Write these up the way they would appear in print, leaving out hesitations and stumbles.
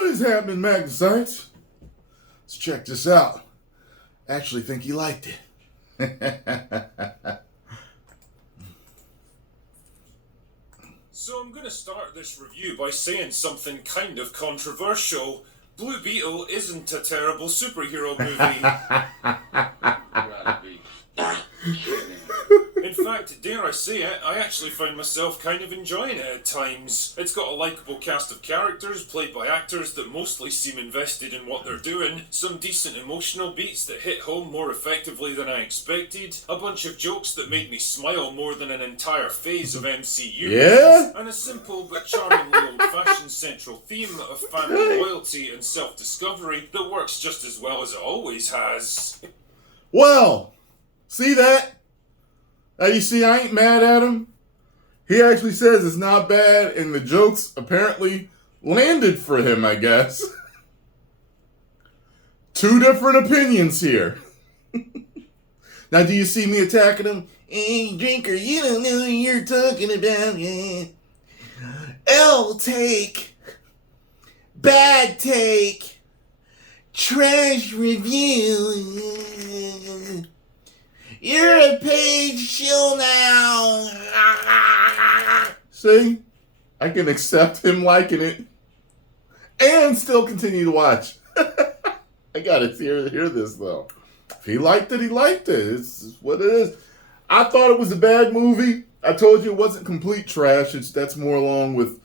What is happening, Magnus? Let's check this out. Actually think he liked it. So I'm going to start this review by saying something kind of controversial. Blue Beetle isn't a terrible superhero movie. In fact, dare I say it, I actually found myself kind of enjoying it at times. It's got a likeable cast of characters, played by actors that mostly seem invested in what they're doing, some decent emotional beats that hit home more effectively than I expected, a bunch of jokes that made me smile more than an entire phase of MCU, and a simple but charmingly old-fashioned central theme of family loyalty and self-discovery that works just as well as it always has. Well, see that? Now you see, I ain't mad at him. He actually says it's not bad, and the jokes apparently landed for him, I guess. Two different opinions here. Now, do you see me attacking him? Hey, drinker, you don't know what you're talking about. Yeah. L take. Bad take. Trash review. You're a page shill now. See? I can accept him liking it and still continue to watch. I gotta hear this, though. If he liked it, he liked it. It's what it is. I thought it was a bad movie. I told you it wasn't complete trash. That's more along with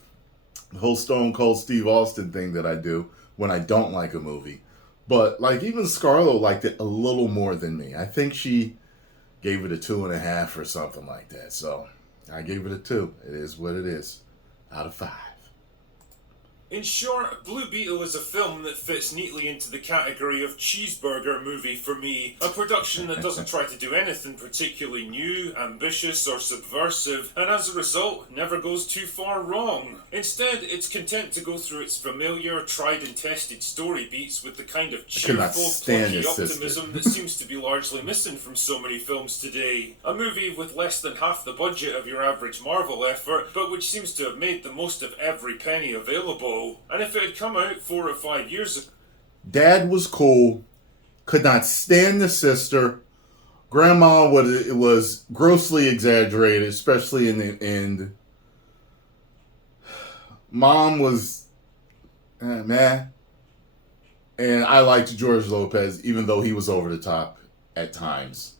the whole Stone Cold Steve Austin thing that I do when I don't like a movie. But, like, even Scarlett liked it a little more than me. I think she gave it a 2.5 or something like that. So I gave it a 2. It is what it is. Out of 5. In short, Blue Beetle is a film that fits neatly into the category of cheeseburger movie for me. A production that doesn't try to do anything particularly new, ambitious, or subversive, and as a result, never goes too far wrong. Instead, it's content to go through its familiar, tried and tested story beats with the kind of cheerful, plucky optimism that seems to be largely missing from so many films today. A movie with less than half the budget of your average Marvel effort, but which seems to have made the most of every penny available. And if it had come out 4 or 5 years ago... Dad was cool. Could not stand the sister. Grandma was grossly exaggerated, especially in the end. Mom was meh. And I liked George Lopez, even though he was over the top at times.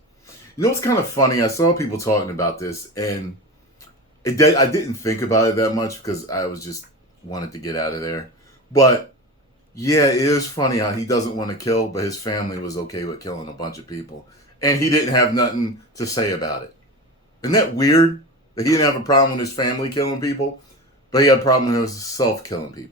You know what's kind of funny? I saw people talking about this, and I didn't think about it that much because I was just wanted to get out of there. But yeah, it is funny how he doesn't want to kill, but his family was okay with killing a bunch of people. And he didn't have nothing to say about it. Isn't that weird? That he didn't have a problem with his family killing people, but he had a problem with himself killing people.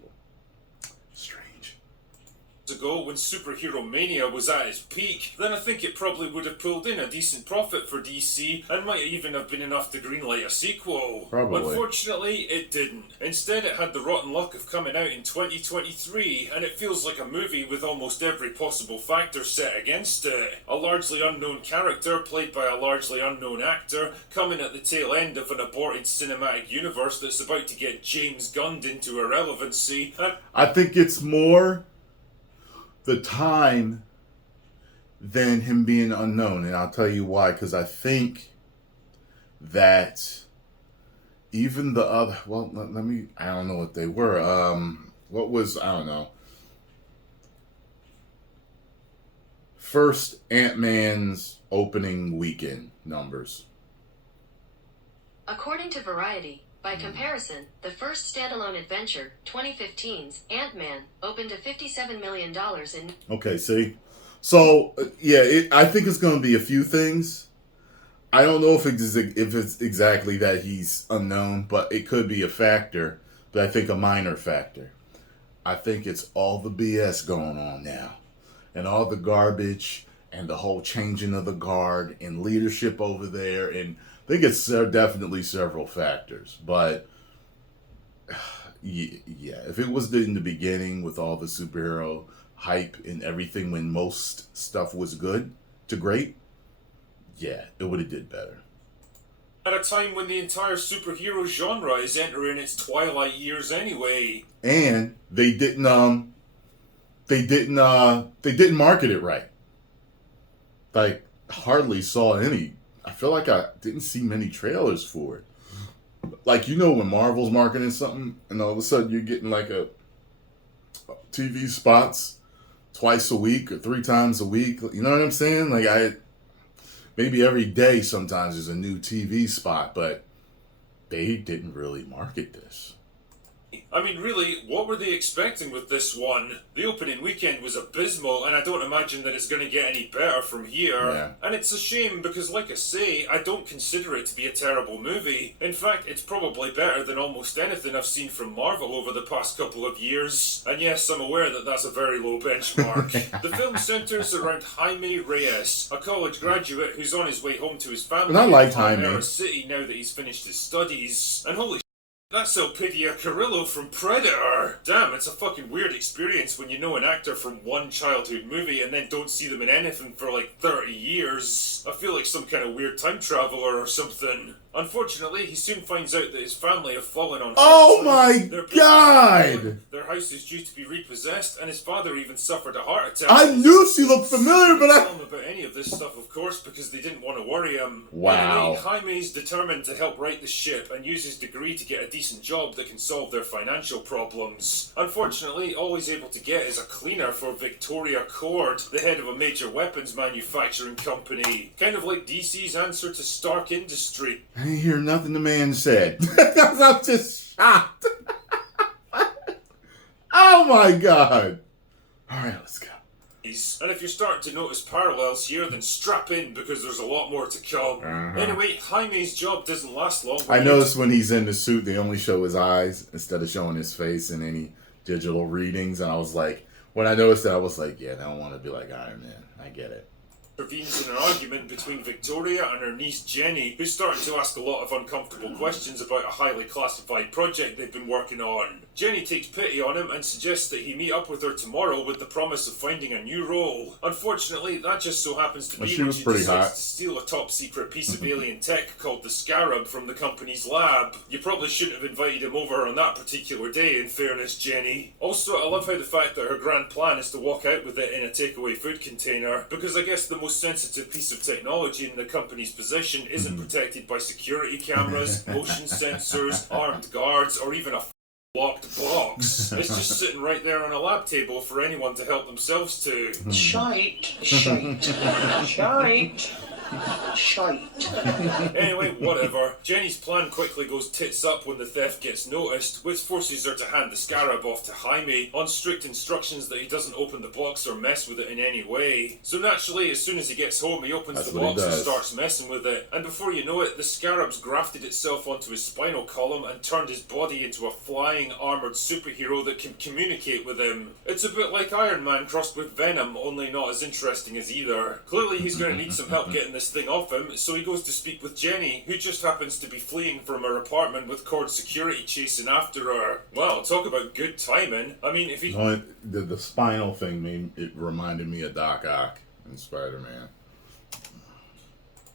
Ago when superhero mania was at its peak, then I think it probably would have pulled in a decent profit for DC and might even have been enough to greenlight a sequel. Probably. Unfortunately, it didn't. Instead, it had the rotten luck of coming out in 2023, and it feels like a movie with almost every possible factor set against it. A largely unknown character played by a largely unknown actor, coming at the tail end of an aborted cinematic universe that's about to get James Gunned into irrelevancy. I think it's more the time than him being unknown, and I'll tell you why. Because I think that even the other, well, let me, I don't know what they were. What was, I don't know. First Ant-Man's opening weekend numbers. According to Variety, by comparison, the first standalone adventure, 2015's Ant-Man, opened to $57 million in... Okay, see? So, yeah, I think it's going to be a few things. I don't know if it's exactly that he's unknown, but it could be a factor, but I think a minor factor. I think it's all the BS going on now, and all the garbage, and the whole changing of the guard, and leadership over there, and I think it's definitely several factors, but yeah, if it was in the beginning with all the superhero hype and everything when most stuff was good to great, yeah, it would have did better. At a time when the entire superhero genre is entering its twilight years anyway. And they didn't they didn't market it right. Like, hardly saw any. I feel like I didn't see many trailers for it. Like, you know when Marvel's marketing something and all of a sudden you're getting like a TV spots twice a week or 3 times a week. You know what I'm saying? Like, maybe every day sometimes there's a new TV spot, but they didn't really market this. I mean, really, what were they expecting with this one? The opening weekend was abysmal, and I don't imagine that it's going to get any better from here. Yeah. And it's a shame because, like I say, I don't consider it to be a terrible movie. In fact, it's probably better than almost anything I've seen from Marvel over the past couple of years. And yes, I'm aware that that's a very low benchmark. The film centers around Jaime Reyes, a college graduate who's on his way home to his family And I liked in Jaime. Palmera City now that he's finished his studies. And holy that's Elpidia Carrillo from Predator! Damn, it's a fucking weird experience when you know an actor from one childhood movie and then don't see them in anything for like 30 years. I feel like some kind of weird time traveler or something. Unfortunately, he soon finds out that his family have fallen on Oh hard times. my God! Their house is due to be repossessed, and his father even suffered a heart attack. I knew she looked familiar, but They I... didn't tell him about any of this stuff, of course, because they didn't want to worry him. Wow. Anyway, Jaime's determined to help right the ship and use his degree to get a decent job that can solve their financial problems. Unfortunately, all he's able to get is a cleaner for Victoria Cord, the head of a major weapons manufacturing company. Kind of like DC's answer to Stark Industry. I didn't hear nothing the man said. I'm just shocked. Oh my God. Alright, let's go. And if you're starting to notice parallels here, then strap in because there's a lot more to come. Anyway, Jaime's job doesn't last long. I noticed when he's in the suit, they only show his eyes instead of showing his face in any digital readings. And I was like, when I noticed that, I was like, yeah, they don't want to be like Iron Man. I get it. Intervenes in an argument between Victoria and her niece Jenny, who's starting to ask a lot of uncomfortable questions about a highly classified project they've been working on. Jenny takes pity on him and suggests that he meet up with her tomorrow with the promise of finding a new role. Unfortunately, that just so happens to be She when was she pretty decides hot. to steal a top secret piece of alien tech called the Scarab from the company's lab. You probably shouldn't have invited him over on that particular day, in fairness, Jenny. Also, I love how the fact that her grand plan is to walk out with it in a takeaway food container, because I guess the most sensitive piece of technology in the company's possession isn't protected by security cameras, motion sensors, armed guards, or even a locked box. It's just sitting right there on a lab table for anyone to help themselves to. Shite, shite, shite, shite. Anyway, whatever. Jenny's plan quickly goes tits up when the theft gets noticed, which forces her to hand the Scarab off to Jaime, on strict instructions that he doesn't open the box or mess with it in any way. So naturally, as soon as he gets home, he opens That's the what he box and does. starts messing with it, and before you know it, the Scarab's grafted itself onto his spinal column and turned his body into a flying, armoured superhero that can communicate with him. It's a bit like Iron Man crossed with Venom, only not as interesting as either. Clearly he's going to need some help getting this thing off him, so he goes to speak with Jenny, who just happens to be fleeing from her apartment with Cord security chasing after her. Well, talk about good timing. I mean, if he... The spinal thing, it reminded me of Doc Ock in Spider-Man.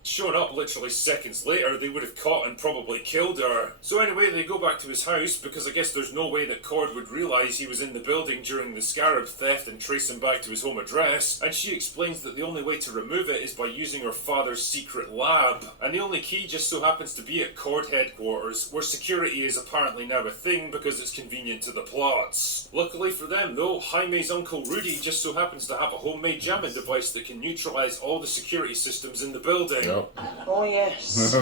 shown up literally seconds later, they would have caught and probably killed her. So anyway, they go back to his house, because I guess there's no way that Cord would realise he was in the building during the Scarab theft and trace him back to his home address, and she explains that the only way to remove it is by using her father's secret lab, and the only key just so happens to be at Cord headquarters, where security is apparently now a thing because it's convenient to the plots. Luckily for them though, Jaime's uncle Rudy just so happens to have a homemade jamming device that can neutralise all the security systems in the building. Yep. Oh yes.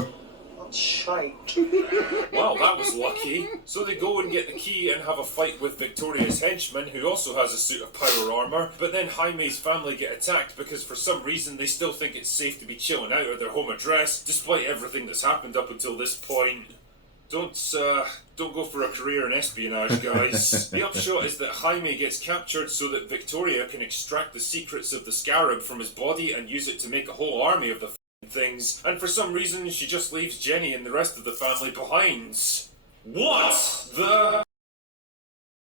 That's shite. Well, that was lucky. So they go and get the key and have a fight with Victoria's henchman, who also has a suit of power armour, but then Jaime's family get attacked because for some reason they still think it's safe to be chilling out at their home address, despite everything that's happened up until this point. Don't go for a career in espionage, guys. The upshot is that Jaime gets captured so that Victoria can extract the secrets of the Scarab from his body and use it to make a whole army of the things, and for some reason she just leaves Jenny and the rest of the family behind. What the...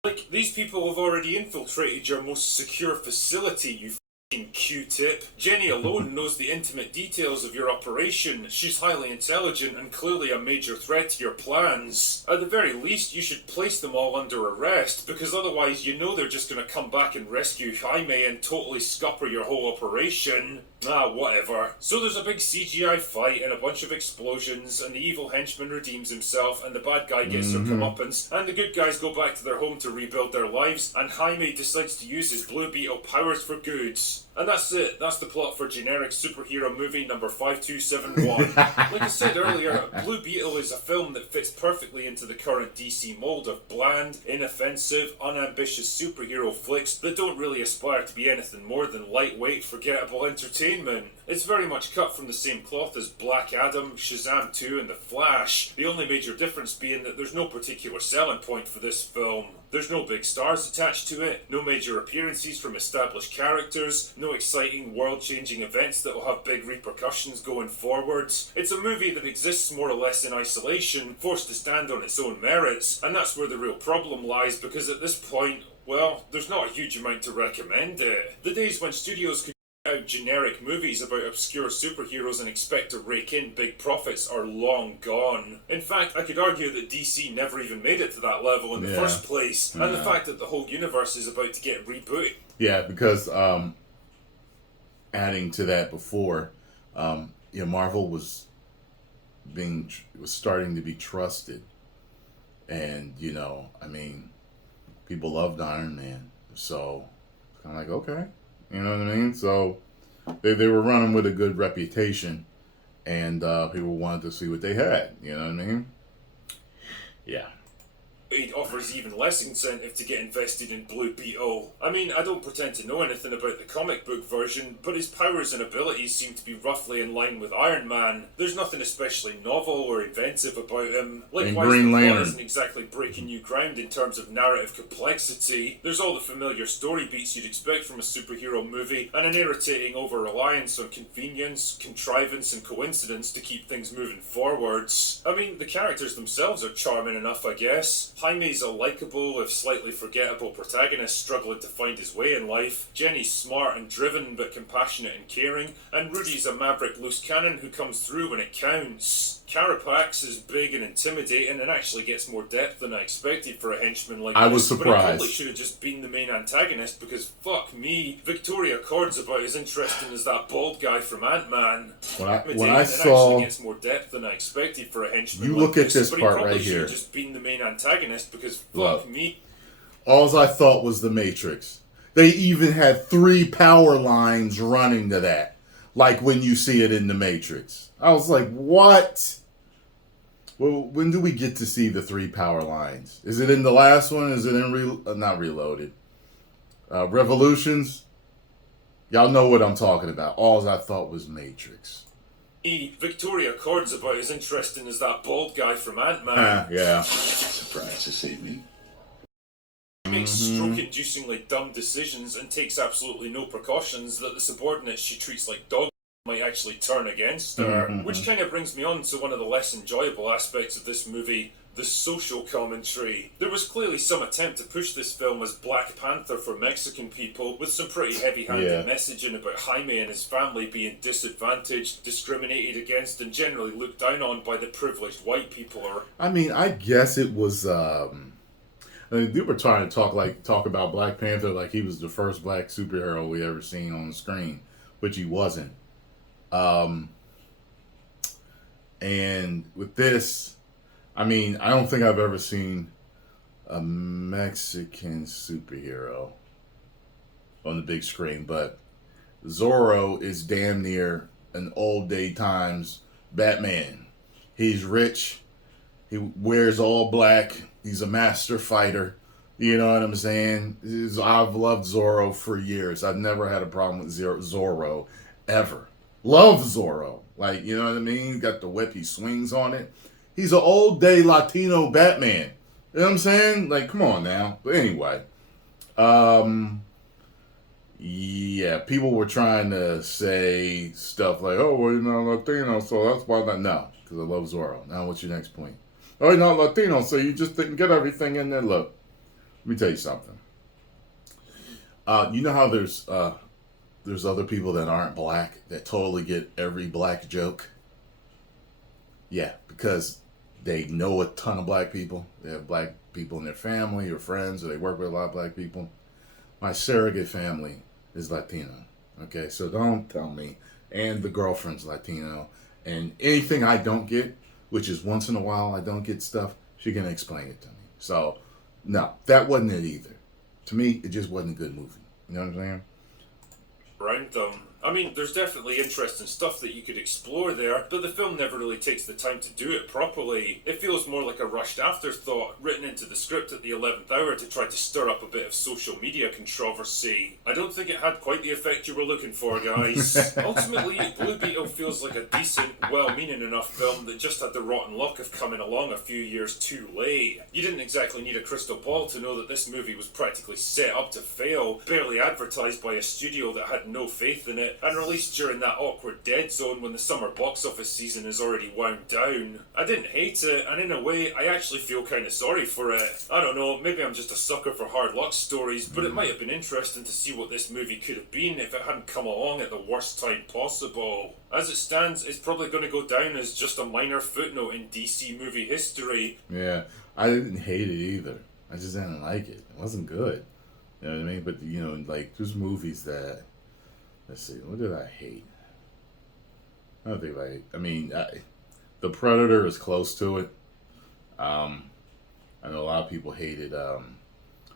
Like, these people have already infiltrated your most secure facility, you Q-tip. Jenny alone knows the intimate details of your operation. She's highly intelligent and clearly a major threat to your plans. At the very least, you should place them all under arrest, because otherwise you know they're just going to come back and rescue Jaime and totally scupper your whole operation. Ah, whatever. So there's a big CGI fight and a bunch of explosions, and the evil henchman redeems himself, and the bad guy gets their comeuppance, and the good guys go back to their home to rebuild their lives, and Jaime decides to use his Blue Beetle powers for good. And that's it. That's the plot for generic superhero movie number 5271. Like I said earlier, Blue Beetle is a film that fits perfectly into the current DC mold of bland, inoffensive, unambitious superhero flicks that don't really aspire to be anything more than lightweight, forgettable entertainment. It's very much cut from the same cloth as Black Adam, Shazam 2 and The Flash, the only major difference being that there's no particular selling point for this film. There's no big stars attached to it, no major appearances from established characters, no exciting world-changing events that will have big repercussions going forwards. It's a movie that exists more or less in isolation, forced to stand on its own merits, and that's where the real problem lies, because at this point, well, there's not a huge amount to recommend it. The days when studios could out generic movies about obscure superheroes and expect to rake in big profits are long gone. In fact, I could argue that DC never even made it to that level in the first place, and the fact that the whole universe is about to get rebooted. Yeah, because adding to that before, Marvel was starting to be trusted, and people loved Iron Man, so it's kind of like, okay. You know what I mean? So they were running with a good reputation, and people wanted to see what they had. You know what I mean? Yeah. It offers even less incentive to get invested in Blue Beetle. I mean, I don't pretend to know anything about the comic book version, but his powers and abilities seem to be roughly in line with Iron Man. There's nothing especially novel or inventive about him. Likewise, the plot isn't exactly breaking new ground in terms of narrative complexity. There's all the familiar story beats you'd expect from a superhero movie, and an irritating over-reliance on convenience, contrivance, and coincidence to keep things moving forwards. I mean, the characters themselves are charming enough, I guess. Jaime's a likeable, if slightly forgettable protagonist struggling to find his way in life. Jenny's smart and driven, but compassionate and caring. And Rudy's a maverick loose cannon who comes through when it counts. Carapax is big and intimidating and actually gets more depth than I expected for a henchman like this. I was surprised. But he probably should have just been the main antagonist, because fuck me, Victoria Cord's about as interesting as that bald guy from Ant-Man. When I saw, actually gets more depth than I expected for a henchman. You like look at this part right here. Just been the main antagonist, because fuck me. All I thought was the Matrix. They even had 3 power lines running to that, like when you see it in the Matrix. I was like, what? Well, when do we get to see the 3 power lines? Is it in the last one? Is it in not Reloaded? Revolutions? Y'all know what I'm talking about. All I thought was Matrix. Victoria Cord's about as interesting as that bald guy from Ant-Man. Yeah. Surprised to see me. He makes stroke-inducingly dumb decisions and takes absolutely no precautions that the subordinates she treats like dogs might actually turn against her. Which kind of brings me on to one of the less enjoyable aspects of this movie, the social commentary. There was clearly some attempt to push this film as Black Panther for Mexican people, with some pretty heavy-handed messaging about Jaime and his family being disadvantaged, discriminated against, and generally looked down on by the privileged white people. I mean, I guess it was, they were trying to talk about Black Panther like he was the first black superhero we ever seen on the screen, which he wasn't. And with this, I mean, I don't think I've ever seen a Mexican superhero on the big screen, but Zorro is damn near an old day times Batman. He's rich. He wears all black. He's a master fighter. You know what I'm saying? I've loved Zorro for years. I've never had a problem with Zorro, ever. Love Zorro. Like, you know what I mean? He's got the whip. He swings on it. He's an old day Latino Batman. You know what I'm saying? Like, come on now. But anyway. Yeah, people were trying to say stuff like, oh, well, you're not Latino, so that's why not. No, because I love Zorro. Now, what's your next point? Oh, you're not Latino, so you just didn't get everything in there. Look, let me tell you something. You know how there's there's other people that aren't black that totally get every black joke. Yeah, because they know a ton of black people. They have black people in their family or friends, or they work with a lot of black people. My surrogate family is Latino. Okay, so don't tell me. And the girlfriend's Latino. And anything I don't get, which is once in a while I don't get stuff, she can explain it to me. So, no, that wasn't it either. To me, it just wasn't a good movie. You know what I'm saying? Around them. I mean, there's definitely interesting stuff that you could explore there, but the film never really takes the time to do it properly. It feels more like a rushed afterthought, written into the script at the 11th hour to try to stir up a bit of social media controversy. I don't think it had quite the effect you were looking for, guys. Ultimately, Blue Beetle feels like a decent, well-meaning enough film that just had the rotten luck of coming along a few years too late. You didn't exactly need a crystal ball to know that this movie was practically set up to fail, barely advertised by a studio that had no faith in it, and released during that awkward dead zone when the summer box office season is already wound down. I didn't hate it, and in a way, I actually feel kind of sorry for it. I don't know, maybe I'm just a sucker for hard luck stories, but it might have been interesting to see what this movie could have been if it hadn't come along at the worst time possible. As it stands, it's probably going to go down as just a minor footnote in DC movie history. Yeah, I didn't hate it either. I just didn't like it. It wasn't good. You know what I mean? But, you know, like, there's movies that... Let's see, what did I hate? I don't think I mean, The Predator is close to it. I know a lot of people hated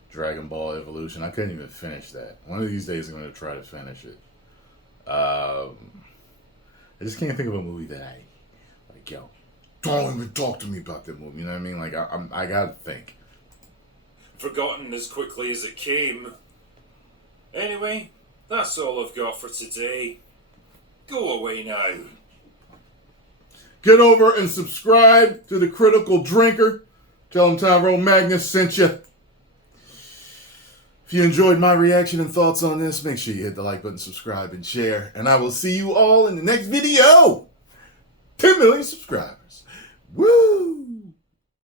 Dragon Ball Evolution. I couldn't even finish that. One of these days I'm going to try to finish it. I just can't think of a movie that I, like, yo, don't even talk to me about that movie. You know what I mean? Like, I got to think. Forgotten as quickly as it came. Anyway... that's all I've got for today. Go away now. Get over and subscribe to The Critical Drinker. Tell him Tyrone Magnus sent you. If you enjoyed my reaction and thoughts on this, make sure you hit the like button, subscribe, and share. And I will see you all in the next video. 10 million subscribers.